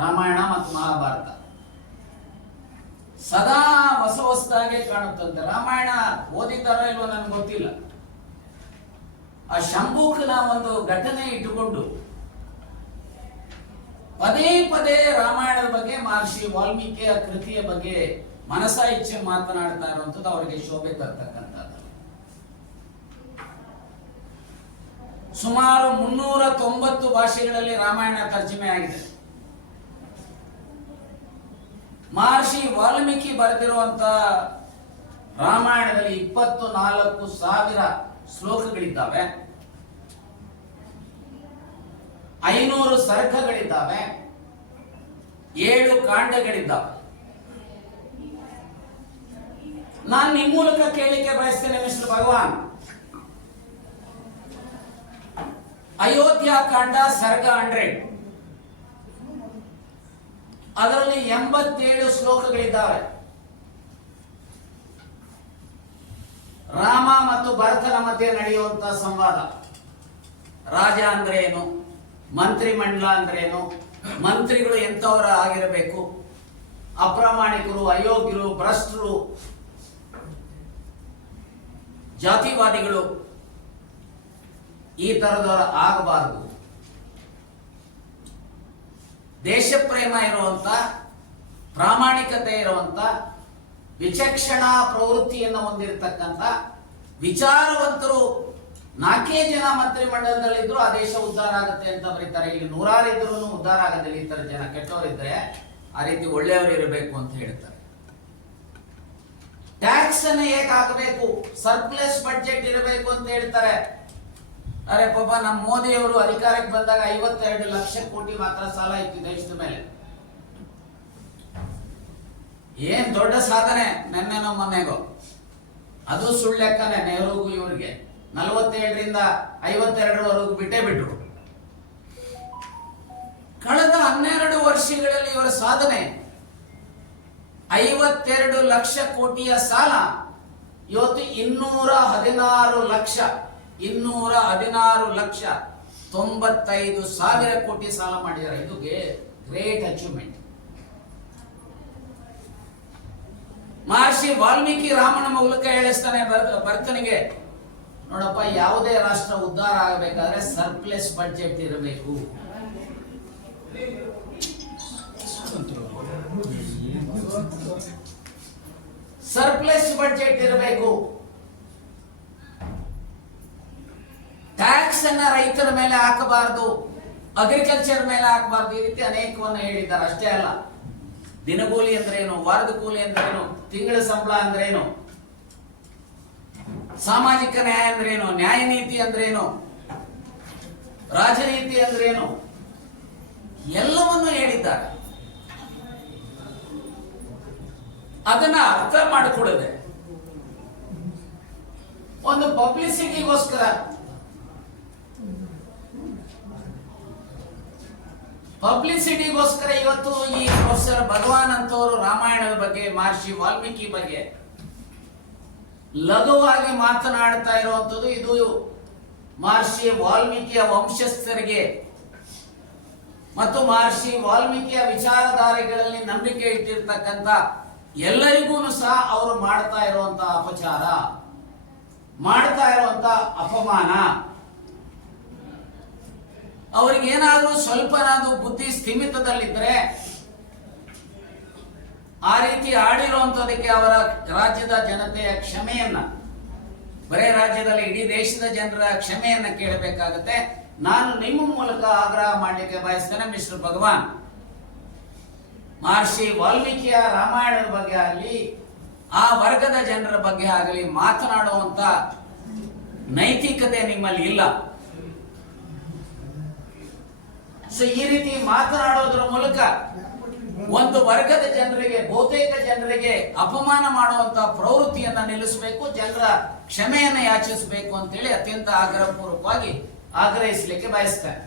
ರಾಮಾಯಣ ಮತ್ತು ಮಹಾಭಾರತ ಸದಾ ಹೊಸ ಹೊಸದಾಗೆ ಕಾಣುತ್ತಂತೆ. ರಾಮಾಯಣ ಓದಿದ್ದಾರೋ ಇಲ್ವೋ ನನಗೆ ಗೊತ್ತಿಲ್ಲ. ಆ ಶಂಭುಕನ ಒಂದು ಘಟನೆ ಇಟ್ಟುಕೊಂಡು ಪದೇ ಪದೇ ರಾಮಾಯಣದ ಬಗ್ಗೆ ಮಹರ್ಷಿ ವಾಲ್ಮೀಕಿಯ ಕೃತಿಯ ಬಗ್ಗೆ ಮನಸ ಇಚ್ಛೆ ಮಾತನಾಡ್ತಾ ಇರುವಂತದ್ದು ಅವರಿಗೆ ಶೋಭೆ ತರ್ತಕ್ಕಂಥದ್ದು. ಸುಮಾರು 390 ಭಾಷೆಗಳಲ್ಲಿ ರಾಮಾಯಣ ತರ್ಜಮೆ ಆಗಿದೆ. ಮಹರ್ಷಿ ವಾಲ್ಮೀಕಿ ಬರೆದಿರುವಂತ ರಾಮಾಯಣದಲ್ಲಿ 24,000 ಶ್ಲೋಕಗಳಿದ್ದಾವೆ, 500 ಸರ್ಗಗಳಿದ್ದಾವೆ, 7 ಕಾಂಡಗಳಿದ್ದಾವೆ. ನಾನು ನಿಮ್ಮ ಮೂಲಕ ಕೇಳಲಿಕ್ಕೆ ಬಯಸ್ತೇನೆ ಮಿಸ್ಟರ್ ಭಗವಾನ್, ಅಯೋಧ್ಯ ಕಾಂಡ ಸರ್ಗ 100, ಅದರಲ್ಲಿ 87 ಶ್ಲೋಕಗಳಿದ್ದಾವೆ. ರಾಮ ಮತ್ತು ಭರತನ ಮಧ್ಯೆ ನಡೆಯುವಂತಹ ಸಂವಾದ. ರಾಜ ಅಂದ್ರೆ ಏನು, ಮಂತ್ರಿ ಮಂಡಲ ಅಂದ್ರೆ ಏನು, ಮಂತ್ರಿಗಳು ಎಂತವರ ಆಗಿರಬೇಕು, ಅಪ್ರಾಮಾಣಿಕರು, ಅಯೋಗ್ಯರು, ಭ್ರಷ್ಟರು, ಜಾತಿವಾದಿಗಳು ಈ ತರದವರ ಆಗಬಾರದು. ದೇಶ ಪ್ರೇಮ ಇರುವಂತ, ಪ್ರಾಮಾಣಿಕತೆ ಇರುವಂತ, ವಿಚಕ್ಷಣಾ ಪ್ರವೃತ್ತಿಯನ್ನು ಹೊಂದಿರತಕ್ಕಂಥ ವಿಚಾರವಂತರು 4 ಜನ ಮಂತ್ರಿ ಮಂಡಲದಲ್ಲಿದ್ರು ಆ ದೇಶ ಉದ್ಧಾರ ಆಗುತ್ತೆ ಅಂತ ಬರೀತಾರೆ. ಇಲ್ಲಿ 100 ಇದ್ರೂ ಉದ್ಧಾರ ಆಗೋದಿಲ್ಲ. ಈ ತರ ಜನ ಕೆಟ್ಟವರಿದ್ರೆ ಆ ರೀತಿ ಒಳ್ಳೆಯವರು ಇರಬೇಕು ಅಂತ ಹೇಳ್ತಾರೆ. ಟ್ಯಾಕ್ಸ್ ಅನ್ನು ಹೇಗೆ ಹಾಕಬೇಕು, ಸರ್ಪ್ಲಸ್ ಬಡ್ಜೆಟ್ ಇರಬೇಕು ಅಂತ ಹೇಳ್ತಾರೆ. ಅರೆ ಪಾಪ, ನಮ್ಮ ಮೋದಿಯವರು ಅಧಿಕಾರಕ್ಕೆ ಬಂದಾಗ 52 ಲಕ್ಷ ಕೋಟಿ ಮಾತ್ರ ಸಾಲ ಇತ್ತು ದೇಶದ ಮೇಲೆ. ಏನ್ ದೊಡ್ಡ ಸಾಧನೆ, ನೆನ್ನೆನೋ ಮೊನ್ನೆಗೋ. ಅದು ಸುಳ್ಳು ಲೆಕ್ಕನೆ. ನೆಹರೂಗೂ ಇವರಿಗೆ 47ರಿಂದ 52ರವರೆಗೂ ಬಿಟ್ಟೇ ಬಿಟ್ರು. ಕಳೆದ 12 ವರ್ಷಗಳಲ್ಲಿ ಇವರ ಸಾಧನೆ 52 ಲಕ್ಷ ಕೋಟಿಯ ಸಾಲ ಇವತ್ತು 216 ಲಕ್ಷ 95,000 ಕೋಟಿ ಸಾಲ ಮಾಡಿದ್ದಾರೆ. ಇದು ಗ್ರೇಟ್ ಅಚೀವ್ಮೆಂಟ್. ಮಹರ್ಷಿ ವಾಲ್ಮೀಕಿ ರಾಮನ ಮೂಲಕ ಹೇಳಿಸ್ತಾನೆ ಭರತನಿಗೆ, ನೋಡಪ್ಪ, ಯಾವುದೇ ರಾಷ್ಟ್ರ ಉದ್ಧಾರ ಆಗಬೇಕಾದ್ರೆ ಸರ್ಪ್ಲೆಸ್ ಬಡ್ಜೆಟ್ ಇರಬೇಕು. ಸರ್ಪ್ಲೆಸ್ ಬಡ್ಜೆಟ್ ಇರಬೇಕು. ಟ್ಯಾಕ್ಸ್ ಅನ್ನ ರೈತರ ಮೇಲೆ ಹಾಕಬಾರದು, ಅಗ್ರಿಕಲ್ಚರ್ ಮೇಲೆ ಹಾಕಬಾರದು. ಈ ರೀತಿ ಅನೇಕವನ್ನು ಹೇಳಿದ್ದಾರೆ. ಅಷ್ಟೇ ಅಲ್ಲ, ದಿನಗೂಲಿ ಅಂದ್ರೇನು, ವಾರದ ಕೂಲಿ ಅಂದ್ರೇನು, ತಿಂಗಳ ಸಂಬಳ ಅಂದ್ರೇನು, ಸಾಮಾಜಿಕ ನ್ಯಾಯ ಅಂದ್ರೇನು, ನ್ಯಾಯ ನೀತಿ ಅಂದ್ರೇನು, ರಾಜನೀತಿ ಅಂದ್ರೇನು, ಎಲ್ಲವನ್ನು ಹೇಳಿದ್ದಾರೆ. ಅದನ್ನ ಅರ್ಥ ಮಾಡಿಕೊಳ್ಳದೆ ಒಂದು ಪಬ್ಲಿಸಿಟಿಗೋಸ್ಕರ ಇವತ್ತು ಈ ಪ್ರೊಫೆಸರ್ ಭಗವಾನ್ ಅಂತವರು ರಾಮಾಯಣದ ಬಗ್ಗೆ, ಮಹರ್ಷಿ ವಾಲ್ಮೀಕಿ ಬಗ್ಗೆ ಲಘುವಾಗಿ ಮಾತನಾಡ್ತಾ ಇರುವಂತದ್ದು. ಇದು ಮಹರ್ಷಿ ವಾಲ್ಮೀಕಿಯ ವಂಶಸ್ಥರಿಗೆ ಮತ್ತು ಮಹರ್ಷಿ ವಾಲ್ಮೀಕಿಯ ವಿಚಾರಧಾರೆಗಳಲ್ಲಿ ನಂಬಿಕೆ ಇಟ್ಟಿರ್ತಕ್ಕಂಥ ಎಲ್ಲರಿಗೂ ಸಹ ಅವರು ಮಾಡ್ತಾ ಇರುವಂತಹ ಅಪಚಾರ, ಮಾಡ್ತಾ ಇರುವಂತಹ ಅಪಮಾನ. ಅವರಿಗೇನಾದ್ರೂ ಸ್ವಲ್ಪನಾದ್ರೂ ಬುದ್ಧಿ ಸ್ಥಿಮಿತದಲ್ಲಿದ್ರೆ ಆ ರೀತಿ ಆಡಿರುವಂತದಕ್ಕೆ ಅವರ ರಾಜ್ಯದ ಜನತೆಯ ಕ್ಷಮೆಯನ್ನ, ಬರೇ ರಾಜ್ಯದಲ್ಲಿ ಇಡೀ ದೇಶದ ಜನರ ಕ್ಷಮೆಯನ್ನ ಕೇಳಬೇಕಾಗತ್ತೆ. ನಾನು ನಿಮ್ಮ ಮೂಲಕ ಆಗ್ರಹ ಮಾಡಲಿಕ್ಕೆ ಬಯಸ್ತೇನೆ ಮಿಸ್ಟರ್ ಭಗವಾನ್, ಮಹರ್ಷಿ ವಾಲ್ಮೀಕಿಯ ರಾಮಾಯಣದ ಬಗ್ಗೆ ಆಗಲಿ, ಆ ವರ್ಗದ ಜನರ ಬಗ್ಗೆ ಆಗಲಿ ಮಾತನಾಡುವಂತ ನೈತಿಕತೆ ನಿಮ್ಮಲ್ಲಿ ಇಲ್ಲ. ಸೊ ಈ ರೀತಿ ಮಾತನಾಡೋದ್ರ ಮೂಲಕ ಒಂದು ವರ್ಗದ ಜನರಿಗೆ, ಬಹುತೇಕ ಜನರಿಗೆ ಅಪಮಾನ ಮಾಡುವಂತ ಪ್ರವೃತ್ತಿಯನ್ನ ನಿಲ್ಲಿಸಬೇಕು, ಜನರ ಕ್ಷಮೆಯನ್ನ ಯಾಚಿಸಬೇಕು ಅಂತೇಳಿ ಅತ್ಯಂತ ಆಗ್ರಹಪೂರ್ವಕವಾಗಿ ಆಗ್ರಹಿಸಲಿಕ್ಕೆ ಬಯಸ್ತೇನೆ.